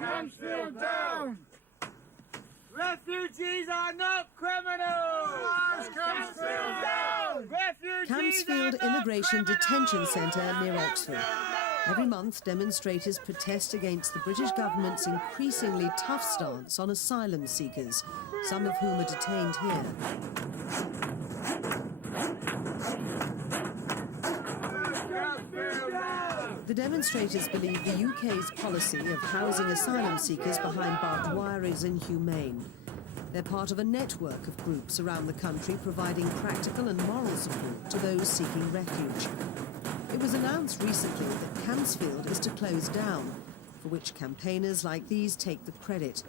Campsfield down! Refugees are not criminals! Campsfield down! Refugees Campsfield Immigration Detention Centre near Oxford. Every month, demonstrators protest against the British government's increasingly tough stance on asylum seekers, some of whom are detained here. The demonstrators believe the UK's policy of housing asylum seekers behind barbed wire is inhumane. They're part of a network of groups around the country providing practical and moral support to those seeking refuge. It was announced recently that Campsfield is to close down, for which campaigners like these take the credit.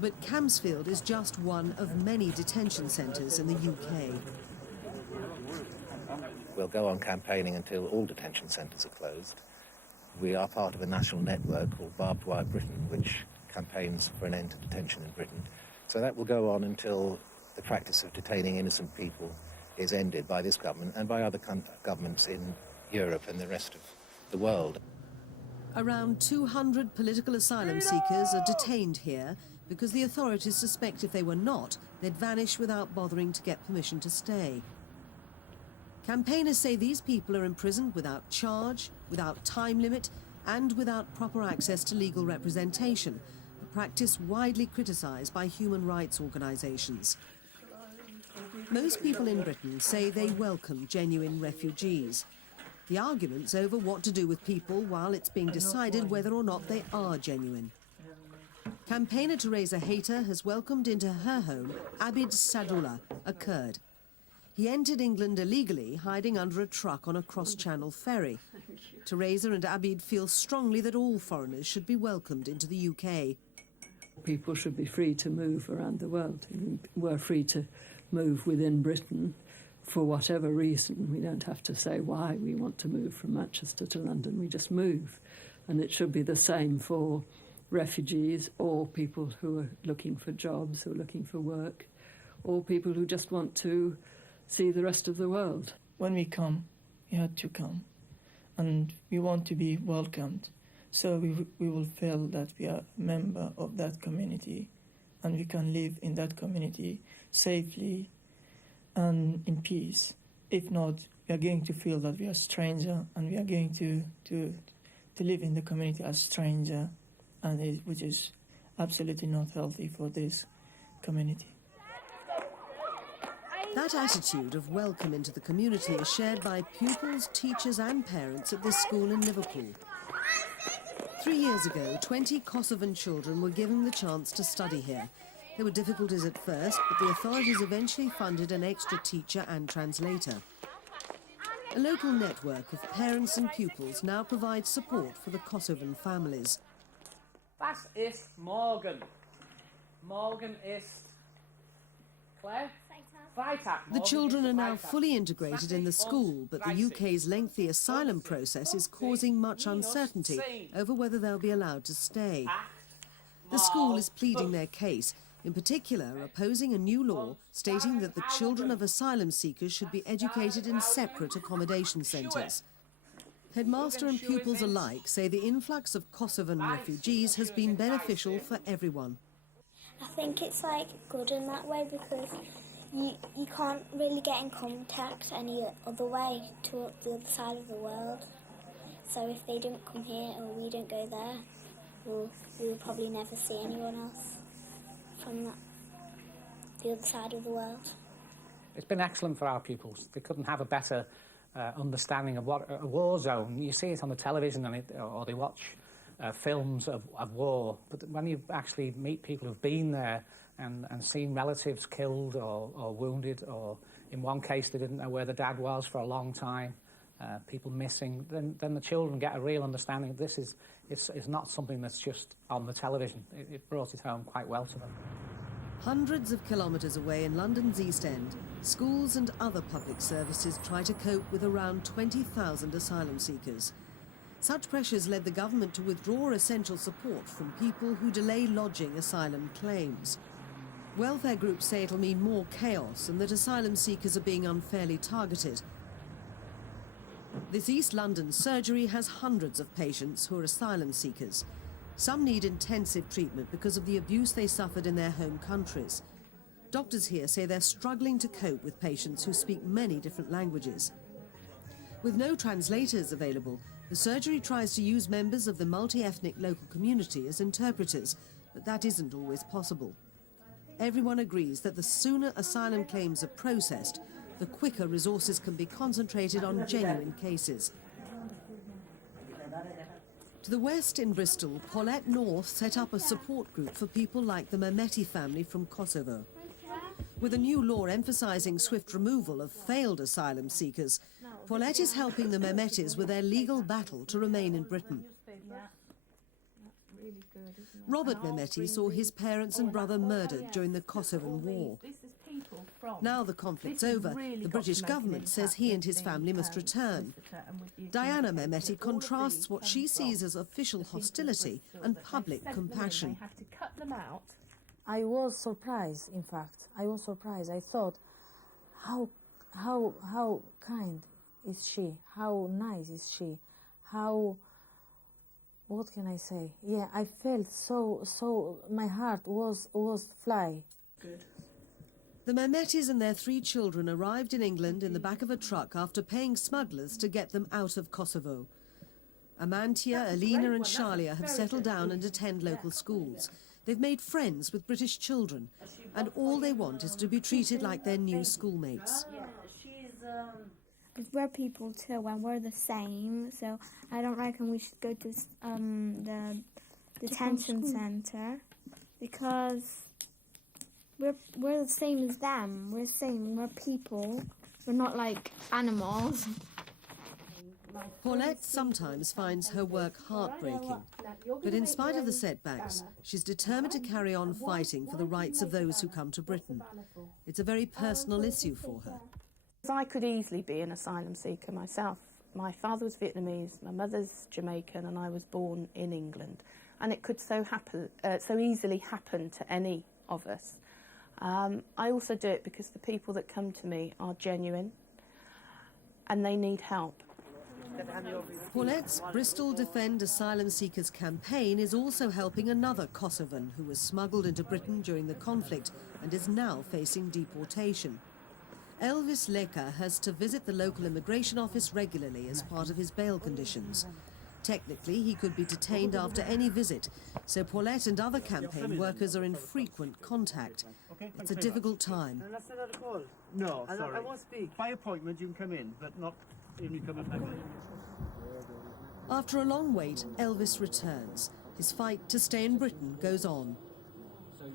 But Campsfield is just one of many detention centres in the UK. We'll go on campaigning until all detention centres are closed. We are part of a national network called Barbed Wire Britain, which campaigns for an end to detention in Britain. So that will go on until the practice of detaining innocent people is ended by this government and by other governments in Europe and the rest of the world. Around 200 political asylum seekers are detained here because the authorities suspect if they were not, they'd vanish without bothering to get permission to stay. Campaigners say these people are imprisoned without charge, without time limit, and without proper access to legal representation, a practice widely criticised by human rights organisations. Most people in Britain say they welcome genuine refugees. The argument's over what to do with people while it's being decided whether or not they are genuine. Campaigner Teresa Hayter has welcomed into her home Abid Sadullaha, a Kurd. He entered England illegally, hiding under a truck on a cross-channel ferry. Teresa and Abid feel strongly that all foreigners should be welcomed into the UK. People should be free to move around the world. We're free to move within Britain for whatever reason. We don't have to say why we want to move from Manchester to London. We just move. And it should be the same for refugees or people who are looking for jobs or looking for work or people who just want to see the rest of the world. When we come, we had to come, and we want to be welcomed. So we will feel that we are a member of that community, and we can live in that community safely and in peace. If not, we are going to feel that we are stranger, and we are going to live in the community as stranger, and which is absolutely not healthy for this community. That attitude of welcome into the community is shared by pupils, teachers and parents at this school in Liverpool. 3 years ago, 20 Kosovan children were given the chance to study here. There were difficulties at first, but the authorities eventually funded an extra teacher and translator. A local network of parents and pupils now provides support for the Kosovan families. Was ist morgen? Morgen ist Claire? The children are now fully integrated in the school, but the UK's lengthy asylum process is causing much uncertainty over whether they'll be allowed to stay. The school is pleading their case, in particular opposing a new law stating that the children of asylum seekers should be educated in separate accommodation centres. Headmaster and pupils alike say the influx of Kosovan refugees has been beneficial for everyone. I think it's good in that way because you can't really get in contact any other way to the other side of the world. So if they don't come here or we don't go there, we'll probably never see anyone else from the other side of the world. It's been excellent for our pupils. They couldn't have a better understanding of what a war zone. You see it on the television or they watch films of war, but when you actually meet people who've been there and seen relatives killed or wounded, or in one case they didn't know where the dad was for a long time, people missing, then the children get a real understanding of this it's not something that's just on the television. It brought it home quite well to them. Hundreds of kilometres away in London's East End, schools and other public services try to cope with around 20,000 asylum seekers. Such pressures led the government to withdraw essential support from people who delay lodging asylum claims. Welfare groups say it'll mean more chaos and that asylum seekers are being unfairly targeted. This East London surgery has hundreds of patients who are asylum seekers. Some need intensive treatment because of the abuse they suffered in their home countries. Doctors here say they're struggling to cope with patients who speak many different languages. With no translators available, the surgery tries to use members of the multi-ethnic local community as interpreters, but that isn't always possible. Everyone agrees that the sooner asylum claims are processed, the quicker resources can be concentrated on genuine cases. To the west in Bristol, Paulette North set up a support group for people like the Mehmeti family from Kosovo. With a new law emphasising swift removal of failed asylum seekers, Paulette is helping the Mehmetis with their legal battle to remain in Britain. Robert Mehmeti saw his parents and brother murdered during the Kosovan War. Now the conflict's over, the British government says he and his family must return. Diana Mehmeti contrasts what she sees as official hostility and public compassion. I was surprised, in fact. I was surprised. I thought, how kind is she? How nice is she? What can I say? Yeah, I felt so my heart was fly. Good. The Mehmetis and their 3 children arrived in England in the back of a truck after paying smugglers to get them out of Kosovo. Amantia, Elina and Sharlia have settled down and attend local schools. They've made friends with British children, and all they want is to be treated like their new schoolmates. We're people too, and we're the same, so I don't reckon we should go to the detention centre, because we're the same as them. We're the same. We're people. We're not like animals. Paulette sometimes finds her work heartbreaking, but in spite of the setbacks, she's determined to carry on fighting for the rights of those who come to Britain. It's a very personal issue for her. I could easily be an asylum seeker myself. My father was Vietnamese, my mother's Jamaican, and I was born in England. And it could so easily happen to any of us. I also do it because the people that come to me are genuine and they need help. Paulette's Bristol Defend Asylum Seekers campaign is also helping another Kosovan who was smuggled into Britain during the conflict and is now facing deportation. Elvis Leka has to visit the local immigration office regularly as part of his bail conditions. Technically, he could be detained after any visit, so Paulette and other campaign workers are in frequent contact. It's a difficult time. No, sorry. I won't speak. By appointment, you can come in, but not when you come in. After a long wait, Elvis returns. His fight to stay in Britain goes on.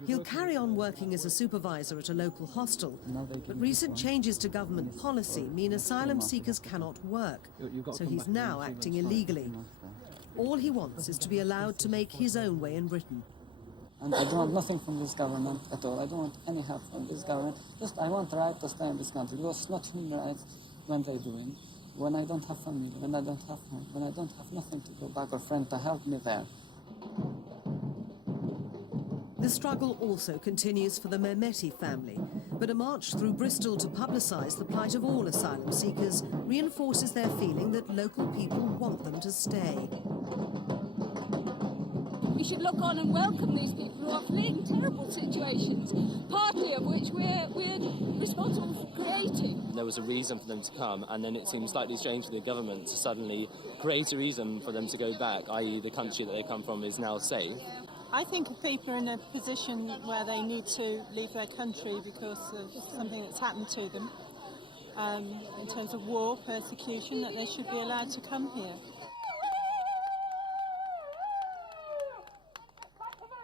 He'll carry on working as a supervisor at a local hostel, but recent changes to government policy mean asylum seekers cannot work, so he's now acting illegally. All he wants is to be allowed to make his own way in Britain. And I don't want nothing from this government at all. I don't want any help from this government. Just I want the right to stay in this country, because it's not human rights when they're doing. When I don't have family, when I don't have home, when I don't have nothing to go back or friend to help me there. The struggle also continues for the Mehmeti family, but a march through Bristol to publicise the plight of all asylum seekers reinforces their feeling that local people want them to stay. We should look on and welcome these people who are fleeing terrible situations, partly of which we're responsible for creating. There was a reason for them to come, and then it seems slightly strange for the government to suddenly create a reason for them to go back, i.e. the country that they come from is now safe. I think if people are in a position where they need to leave their country because of something that's happened to them, in terms of war, persecution, that they should be allowed to come here.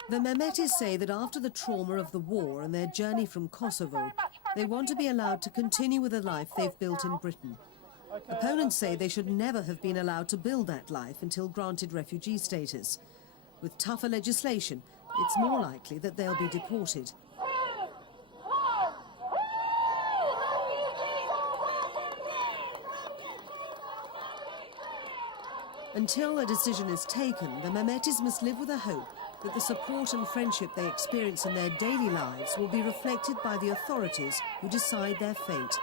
The Mehmetis say that after the trauma of the war and their journey from Kosovo, they want to be allowed to continue with the life they've built in Britain. Opponents say they should never have been allowed to build that life until granted refugee status. With tougher legislation, it's more likely that they'll be deported. Until a decision is taken, the Mehmetis must live with a hope that the support and friendship they experience in their daily lives will be reflected by the authorities who decide their fate.